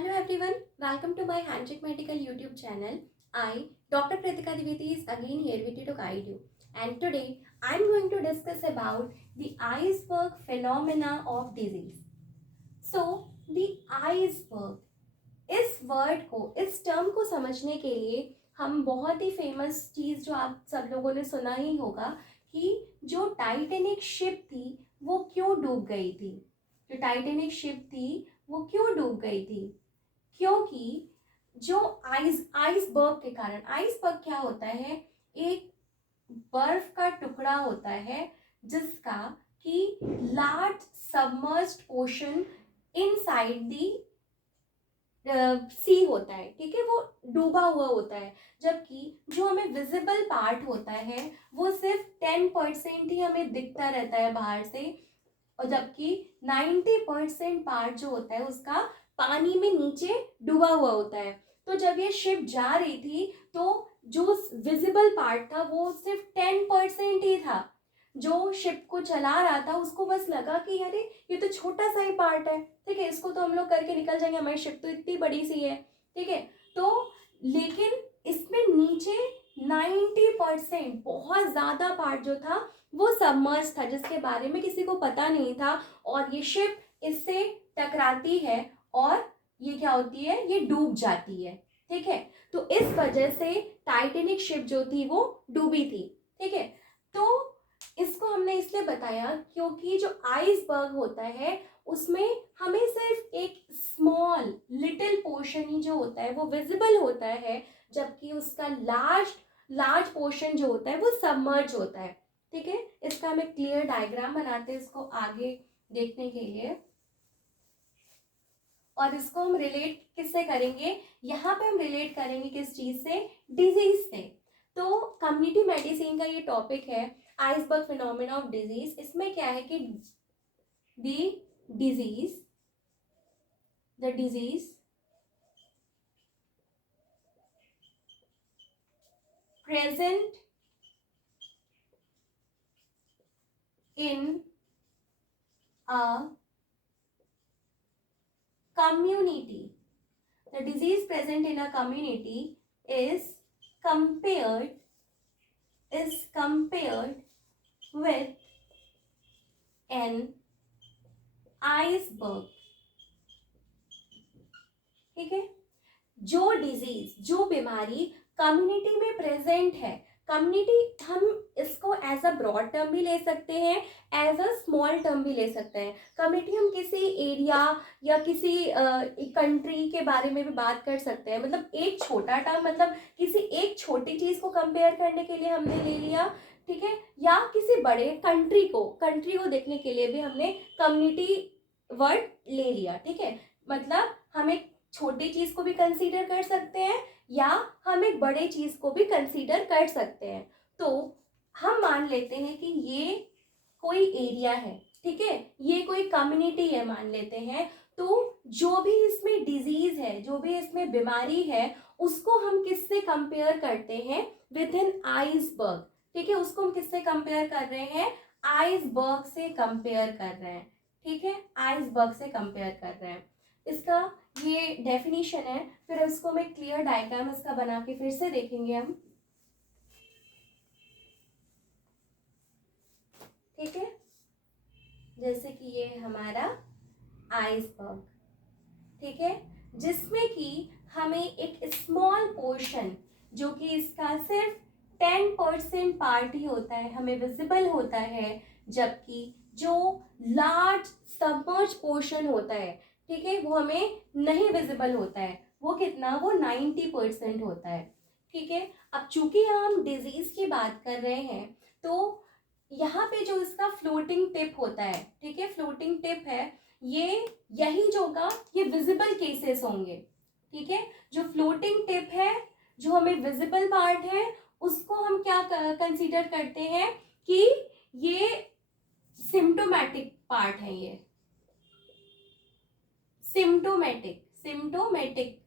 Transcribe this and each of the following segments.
Hello everyone, welcome to my Handshake Medical YouTube channel. I, Dr. Kritika Dwivedi is again here with you to guide you. And today I am going to discuss about the iceberg phenomena of disease. So, the iceberg, इस word को, इस term को समझने के लिए हम बहुत ही famous चीज़ जो आप सब लोगों ने सुना ही होगा कि जो टाइटैनिक शिप थी वो क्यों डूब गई थी। जो टाइटैनिक शिप थी वो क्यों डूब गई थी? क्योंकि जो आइसबर्ग के कारण, आइसबर्ग क्या होता है? एक बर्फ का टुकड़ा होता है जिसका कि large submerged ocean inside the sea होता है, ठीक है, वो डूबा हुआ होता है। जबकि जो हमें विजिबल पार्ट होता है वो सिर्फ 10% ही हमें दिखता रहता है बाहर से, और जबकि 90% पार्ट जो होता है उसका पानी में नीचे डूबा हुआ होता है। तो जब ये शिप जा रही थी तो जो विजिबल पार्ट था वो सिर्फ 10% ही था। जो शिप को चला रहा था उसको बस लगा कि अरे ये तो छोटा सा ही पार्ट है, ठीक है, इसको तो हम लोग करके निकल जाएंगे, हमारी शिप तो इतनी बड़ी सी है, ठीक है। तो लेकिन इसमें नीचे 90% बहुत ज़्यादा पार्ट जो था वो सबमर्ज था, जिसके बारे में किसी को पता नहीं था, और ये शिप इससे टकराती है और ये क्या होती है, ये डूब जाती है, ठीक है। तो इस वजह से टाइटैनिक शिप जो थी वो डूबी थी, ठीक है। तो इसको हमने इसलिए बताया क्योंकि जो आइसबर्ग होता है उसमें हमें सिर्फ एक स्मॉल लिटिल पोर्शन ही जो होता है वो विजिबल होता है, जबकि उसका लार्ज लार्ज पोर्शन जो होता है वो सबमर्ज होता है, ठीक है। इसका हम एक क्लियर डायग्राम बनाते हैं इसको आगे देखने के लिए, और इसको हम रिलेट किससे करेंगे? यहाँ पे हम रिलेट करेंगे किस चीज से? डिजीज से। तो कम्युनिटी मेडिसिन का ये टॉपिक है, आइसबर्ग फिनोमेना ऑफ डिजीज। इसमें क्या है कि the disease present in a community, the disease present in a community is compared with an iceberg, ठीक है। जो डिजीज, जो बीमारी कम्युनिटी में प्रेजेंट है, कम्युनिटी हम इसको एज अ ब्रॉड टर्म भी ले सकते हैं, एज अ स्मॉल टर्म भी ले सकते हैं। कम्युनिटी हम किसी एरिया या किसी कंट्री के बारे में भी बात कर सकते हैं, मतलब एक छोटा टर्म, मतलब किसी एक छोटी चीज को कंपेयर करने के लिए हमने ले लिया, ठीक है, या किसी बड़े कंट्री को देखने के लिए भी हमने कम्युनिटी वर्ड ले लिया, ठीक है। मतलब हम एक छोटी चीज को भी कंसीडर कर सकते हैं या हम एक बड़े चीज को भी कंसीडर कर सकते हैं। तो हम मान लेते हैं कि ये कोई एरिया है, ठीक है, ये कोई कम्युनिटी है मान लेते हैं। तो जो भी इसमें डिजीज है, जो भी इसमें बीमारी है, उसको हम किससे कंपेयर करते हैं? विद इन आइसबर्ग, ठीक है, उसको हम किससे कंपेयर कर रहे हैं? आइसबर्ग से कंपेयर कर रहे हैं, ठीक है, आइसबर्ग से कंपेयर कर रहे हैं। इसका ये डेफिनेशन है, फिर इसको मैं क्लियर डायग्राम इसका बना के फिर से देखेंगे हम, ठीक है। जैसे कि ये हमारा आइसबर्ग, ठीक है, जिसमें कि हमें एक स्मॉल पोर्शन जो कि इसका सिर्फ 10% पार्ट ही होता है हमें विजिबल होता है, जबकि जो लार्ज सबमर्ज पोर्शन होता है, ठीक है, वो हमें नहीं विजिबल होता है। वो कितना? वो 90% होता है, ठीक है। अब चूंकि हम डिजीज की बात कर रहे हैं तो यहाँ पे जो इसका फ्लोटिंग टिप होता है, ठीक है, फ्लोटिंग टिप है, ये यही जो होगा ये विजिबल केसेस होंगे, ठीक है। जो फ्लोटिंग टिप है, जो हमें विजिबल पार्ट है, उसको हम क्या कंसीडर करते हैं कि ये सिम्टोमेटिक पार्ट है, ये सिम्टोमेटिक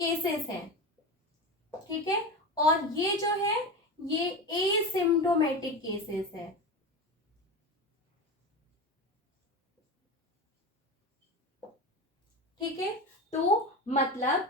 केसेस हैं, ठीक है। और ये जो है ये एसिम्टोमेटिक केसेस है, ठीक है। तो मतलब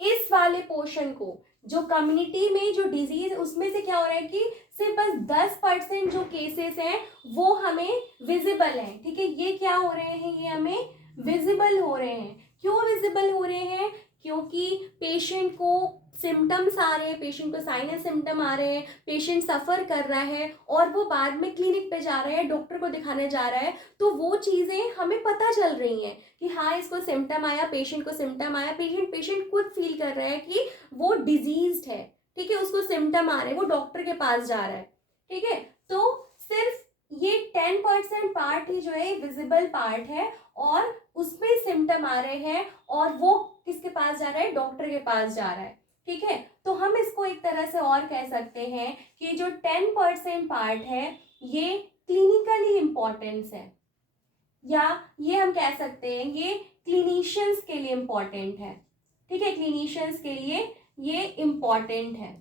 इस वाले पोर्शन को, जो कम्युनिटी में जो डिजीज, उसमें से क्या हो रहा है कि सिर्फ बस 10% जो केसेस हैं वो हमें विजिबल हैं, ठीक है। ये क्या हो रहे हैं, ये हमें विजिबल हो रहे हैं। क्यों विजिबल हो रहे हैं? क्योंकि पेशेंट को सिम्टम्स आ रहे हैं, पेशेंट को साइनस सिम्टम आ रहे हैं, पेशेंट सफ़र कर रहा है और वो बाद में क्लिनिक पे जा रहा है, डॉक्टर को दिखाने जा रहा है, तो वो चीज़ें हमें पता चल रही हैं कि हाँ इसको सिम्टम आया, पेशेंट को सिम्टम आया, पेशेंट खुद फील कर रहा है कि वो डिजीज्ड है, ठीक है, उसको सिम्टम आ रहे हैं, वो डॉक्टर के पास जा रहा है, ठीक है। तो सिर्फ ये 10% पार्ट ही जो है विजिबल पार्ट है और उसमें सिम्टम आ रहे हैं और वो किसके पास जा रहा है, डॉक्टर के पास जा रहा है, ठीक है। तो हम इसको एक तरह से और कह सकते हैं कि जो 10% पार्ट है ये क्लिनिकली इम्पोर्टेंस है, या ये हम कह सकते हैं ये क्लिनिशियंस के लिए इम्पोर्टेंट है, ठीक है, क्लिनिशियंस के लिए ये इम्पोर्टेंट है,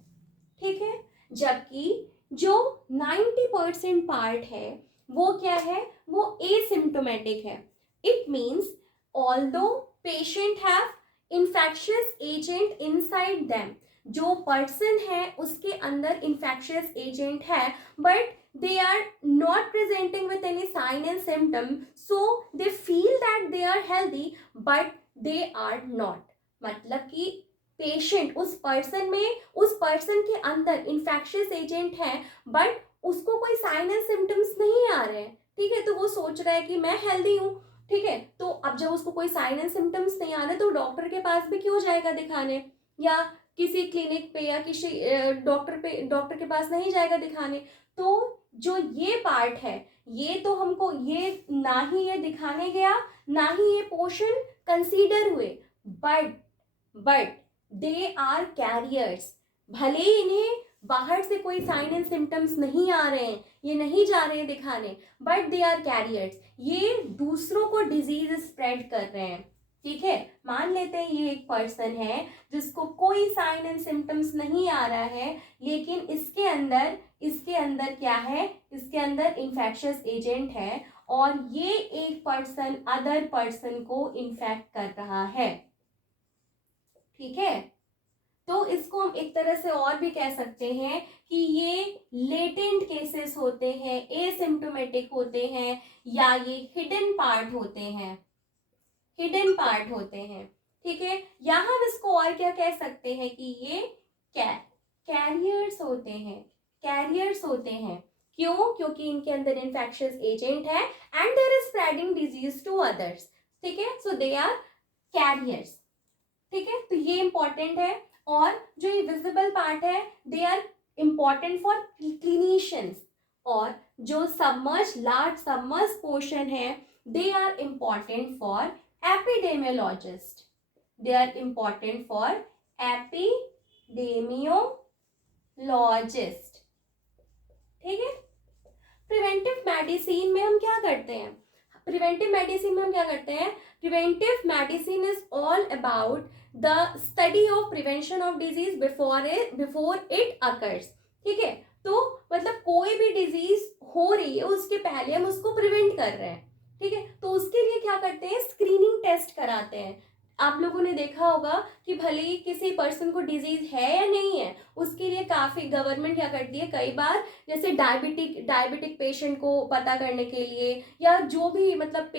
ठीक है। जबकि जो 90% पार्ट है वो क्या है, वो एसिम्टोमेटिक है। It means although patient have infectious agent inside them, जो पर्सन है उसके अंदर इन्फेक्शियस एजेंट है, but they are not presenting with any sign and symptom, so they feel that they are healthy but they are not। मतलब कि patient, उस person में, उस पर्सन के अंदर इन्फेक्शियस एजेंट है बट उसको कोई साइन एंड सिम्टम्स नहीं आ रहे हैं, ठीक है, तो वो सोच रहा है कि मैं हेल्दी हूँ, ठीक है। तो अब जब उसको कोई साइन एंड सिम्टम्स नहीं आ रहे तो डॉक्टर के पास भी क्यों जाएगा दिखाने, या किसी क्लिनिक पे या किसी डॉक्टर के पास नहीं जाएगा दिखाने। तो जो ये पार्ट है ये तो हमको, ये ना ही ये दिखाने गया ना ही ये पोर्शन कंसीडर हुए, बट दे आर कैरियर्स। भले ही इन्हें बाहर से कोई साइन एंड सिम्टम्स नहीं आ रहे हैं, ये नहीं जा रहे हैं दिखाने, बट दे आर कैरियर्स, ये दूसरों को डिजीज स्प्रेड कर रहे हैं, ठीक है। मान लेते हैं ये एक पर्सन है जिसको कोई साइन एंड सिम्टम्स नहीं आ रहा है, लेकिन इसके अंदर क्या है, इसके अंदर इन्फेक्शियस एजेंट है और ये एक पर्सन अदर पर्सन को इन्फेक्ट कर रहा है, ठीक है। तो इसको हम एक तरह से और भी कह सकते हैं कि ये लेटेंट केसेस होते हैं, एसिम्प्टोमेटिक होते हैं, या ये हिडन पार्ट होते हैं, ठीक है। या हम इसको और क्या कह सकते हैं कि ये कैरियर्स होते हैं। क्यों? क्योंकि इनके अंदर इन्फेक्शियस एजेंट है and there is spreading disease to others, ठीक है, सो दे आर कैरियर्स, ठीक है। तो ये इंपॉर्टेंट है। और जो ये विजिबल पार्ट है they are important for clinicians, और जो लार्ज सबमर्ज पोर्शन है they are important for epidemiologist, ठीक है। प्रिवेंटिव मेडिसिन में हम क्या करते हैं, preventive medicine is all about the study of prevention of disease before it occurs, ठीक है। तो मतलब कोई भी डिजीज हो रही है उसके पहले हम उसको प्रिवेंट कर रहे हैं, ठीक है। तो उसके लिए क्या करते हैं, स्क्रीनिंग टेस्ट कराते हैं। आप लोगों ने देखा होगा कि भले ही किसी पर्सन को डिजीज है या नहीं है, उसके लिए काफी गवर्नमेंट क्या करती है, कई बार जैसे डायबिटिक पेशेंट को पता करने के लिए, या जो भी मतलब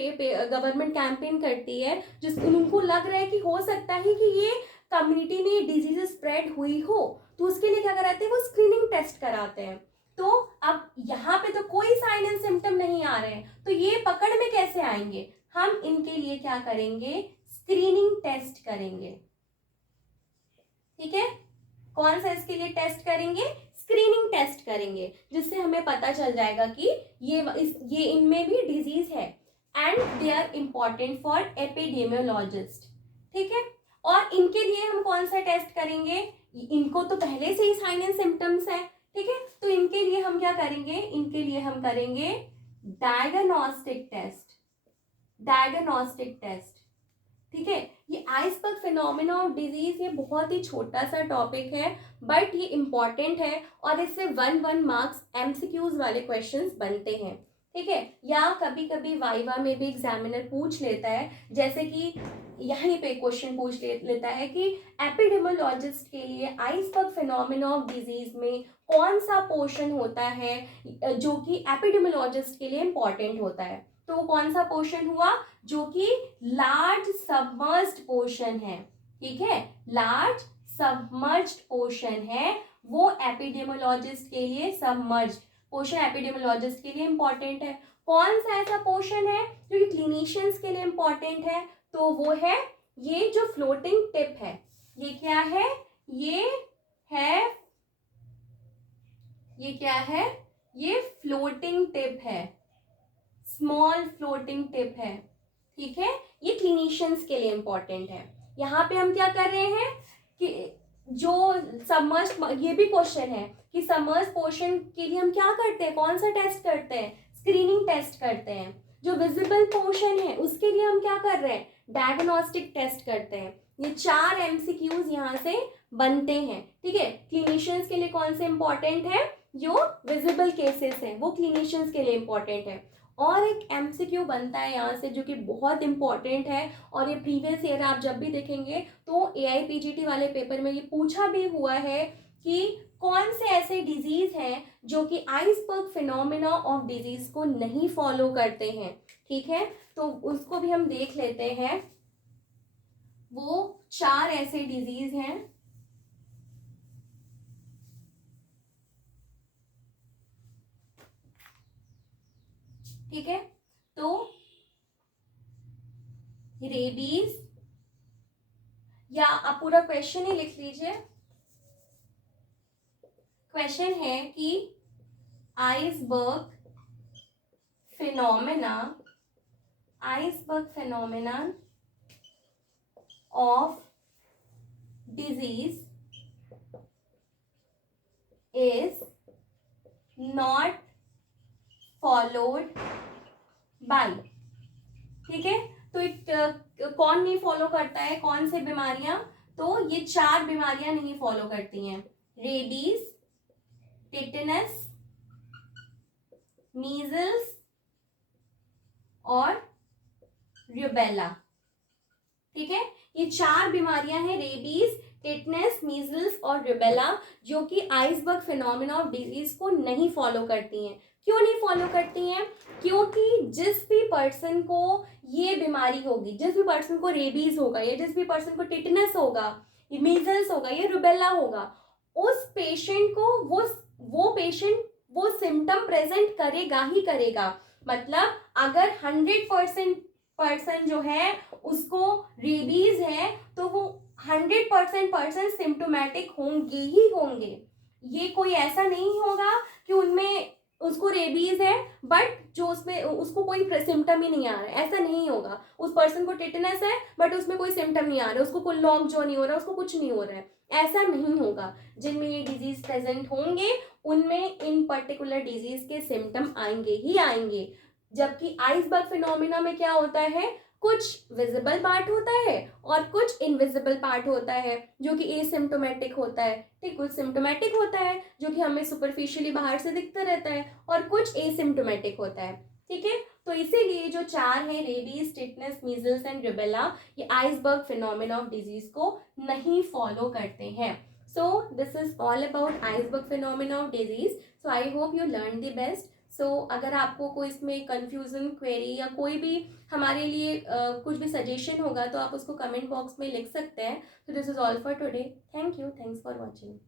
गवर्नमेंट कैंपेन करती है जिस उनको लग रहा है कि हो सकता है कि ये कम्युनिटी में डिजीज स्प्रेड हुई हो, तो उसके लिए क्या कराते हैं, वो स्क्रीनिंग टेस्ट कराते हैं। तो अब यहाँ पे तो कोई साइन एंड सिम्टम नहीं आ रहे हैं, तो ये पकड़ में कैसे आएंगे, हम इनके लिए क्या करेंगे, स्क्रीनिंग टेस्ट करेंगे, ठीक है। कौन सा इसके लिए टेस्ट करेंगे, स्क्रीनिंग टेस्ट करेंगे, जिससे हमें पता चल जाएगा कि ये इनमें भी डिजीज है and they are important for epidemiologist, ठीक है। और इनके लिए हम कौन सा टेस्ट करेंगे, इनको तो पहले से ही साइन एंड सिम्टम्स है, ठीक है, तो इनके लिए हम क्या करेंगे, इनके लिए हम करेंगे डायग्नोस्टिक टेस्ट, ठीक है। ये आइसबर्ग फिनोमेना ऑफ डिजीज ये बहुत ही छोटा सा टॉपिक है, बट ये इंपॉर्टेंट है और इससे 1 मार्क्स एमसीक्यूज वाले क्वेश्चंस बनते हैं, ठीक है। या कभी कभी वाइवा में भी एग्जामिनर पूछ लेता है, जैसे कि यहीं पे क्वेश्चन पूछ लेता है कि एपिडेमियोलॉजिस्ट के लिए आइसबर्ग फिनोमेना ऑफ डिजीज में कौन सा पोर्शन होता है जो कि एपिडेमियोलॉजिस्ट के लिए इंपॉर्टेंट होता है। तो वो कौन सा पोर्शन हुआ, जो कि लार्ज सबमर्ज्ड पोर्शन है। ठीक है, लार्ज सबमर्ज्ड पोर्शन है, वो एपिडेमियोलॉजिस्ट के लिए सबमर्ज्ड पोर्शन एपिडेमियोलॉजिस्ट के लिए इंपॉर्टेंट है। कौन सा ऐसा पोर्शन है जो कि क्लिनिशियंस के लिए इंपॉर्टेंट है, तो वो है ये जो फ्लोटिंग टिप है। ये क्या है, ये क्या है, ये फ्लोटिंग टिप है, स्मॉल फ्लोटिंग टिप है। ठीक है, ये क्लिनिशियंस के लिए इंपॉर्टेंट है। यहाँ पे हम क्या कर रहे हैं कि जो सबमर्ज, ये भी क्वेश्चन है कि सबमर्ज पोर्शन के लिए हम क्या करते हैं, कौन सा टेस्ट करते हैं, स्क्रीनिंग टेस्ट करते हैं। जो विजिबल पोर्शन है उसके लिए हम क्या कर रहे हैं, डायग्नोस्टिक टेस्ट करते हैं। ये 4 एमसीक्यूज यहाँ से बनते हैं। ठीक है, क्लिनिशियंस के लिए कौन से इंपॉर्टेंट है, जो विजिबल केसेस हैं वो क्लिनिशियंस के लिए इंपॉर्टेंट है। और एक एमसीक्यू बनता है यहाँ से जो कि बहुत इंपॉर्टेंट है, और ये प्रीवियस ईयर आप जब भी देखेंगे तो एआईपीजीटी वाले पेपर में ये पूछा भी हुआ है कि कौन से ऐसे डिजीज हैं जो कि आइसबर्ग फिनोमेना ऑफ डिजीज को नहीं फॉलो करते हैं। ठीक है, तो उसको भी हम देख लेते हैं। वो 4 ऐसे डिजीज हैं, ठीक है। तो रेबीज, या आप पूरा क्वेश्चन ही लिख लीजिए। क्वेश्चन है कि iceberg phenomena of disease is not followed by. ठीक है, तो कौन नहीं फॉलो करता है, कौन से बीमारियां, तो ये 4 बीमारियां नहीं फॉलो करती हैं, रेबीज, टिटनस, मीजल्स और रूबेला। ठीक है, ये 4 बीमारियां हैं, रेबीज, टिटनस, मीजल्स और रूबेला, जो कि आइसबर्ग फिनोमेना ऑफ डिजीज को नहीं फॉलो करती हैं। क्यों नहीं फॉलो करती हैं, क्योंकि जिस भी पर्सन को ये बीमारी होगी, जिस भी पर्सन को रेबीज होगा, या जिस भी पर्सन को टिटनस होगा, मीजल्स होगा, या रूबेला होगा, उस पेशेंट को वो पेशेंट वो सिम्टम प्रेजेंट करेगा ही करेगा। मतलब अगर 100% पर्सन जो है उसको रेबीज है, तो वो 100% पर्सन सिम्टोमेटिक होंगे ही होंगे। ये कोई ऐसा नहीं होगा कि उनमें उसको रेबीज है बट जो उसमें उसको कोई सिम्टम ही नहीं आ रहा है, ऐसा नहीं होगा। उस पर्सन को टिटनस है बट उसमें कोई सिम्टम नहीं आ रहा है, उसको कोई लॉक जो नहीं हो रहा है, उसको कुछ नहीं हो रहा है, ऐसा नहीं होगा। जिनमें ये डिजीज प्रेजेंट होंगे उनमें इन पर्टिकुलर डिजीज के सिम्टम आएंगे ही आएंगे। जबकि आइसबर्ग फिनोमेना में क्या होता है, कुछ विजिबल पार्ट होता है और कुछ इनविजिबल पार्ट होता है जो कि एसिम्टोमेटिक होता है। ठीक, कुछ सिम्टोमेटिक होता है जो कि हमें सुपरफिशियली बाहर से दिखता रहता है, और कुछ एसिम्टोमेटिक होता है। ठीक है, तो इसीलिए जो 4 है, rabies, tetanus, measles and rubella, ये आइसबर्ग फिनोमेना ऑफ डिजीज को नहीं फॉलो करते हैं। So this is all about iceberg phenomena of disease. So I hope you learned the best. So अगर आपको कोई इसमें confusion, query या कोई भी हमारे लिए कुछ भी suggestion होगा तो आप उसको comment box में लिख सकते हैं. So this is all for today. Thank you. Thanks for watching.